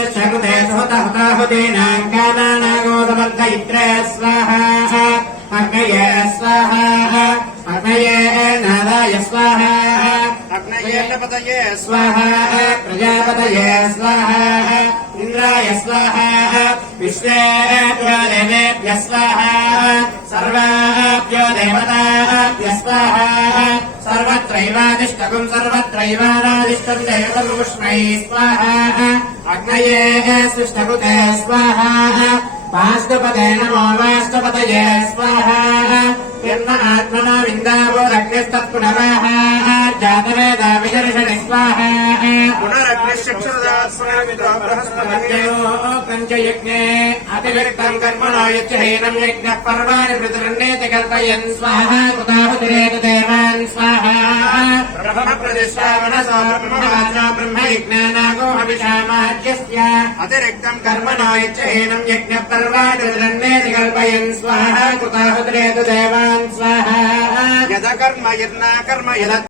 कृते सुहताहुतेनाङ्कानागोदमर्धयित्रे स्वाहा अग्नये स्वाहा अग्नये नाराय स्वाहा अग्नये पतये स्वाहा प्रजापतये स्वाहा इंद्राय स्वाहा विश्वेभ्यो देवेभ्यः स्वाहा सर्वाभ्यो देवताभ्यः स्वाहा सर्वत्रैवादिष्टकम् सर्वत्रैवानादिष्टम् देवतमुष्मै स्वाहा अग्नये सृष्टकृते स्वाहा वास्तुपते नमो वास्तुपतये स्वाहा यन्न आत्मना विन्दावोरग्निस्तत्पुनराः जातवेदा विदर्शने स्वाहा पुनरग्निश्चक्षुर्दास्मृतोऽपृहस्पतिञ्च यज्ञे अतिरिक्तम् कर्मणो यच्छहीनम् यज्ञः पर्वाणि पृथुरन्नेति कल्पयन् स्वाहा कृताहुतिरेतु देवान् स्वाहा ब्रह्मप्रतिष्ठावनसो ब्रह्मवाचो ब्रह्मयज्ञानागो अभिषामाज्यस्य अतिरिक्तम् कर्मणो यच्छहीनम् यज्ञः पर्वाणि पृथुरन्नेति कल्पयन् स्वाहा कृताहुतिरेतु देवान् स्वाहा यद कर्म यद् न कर्म यद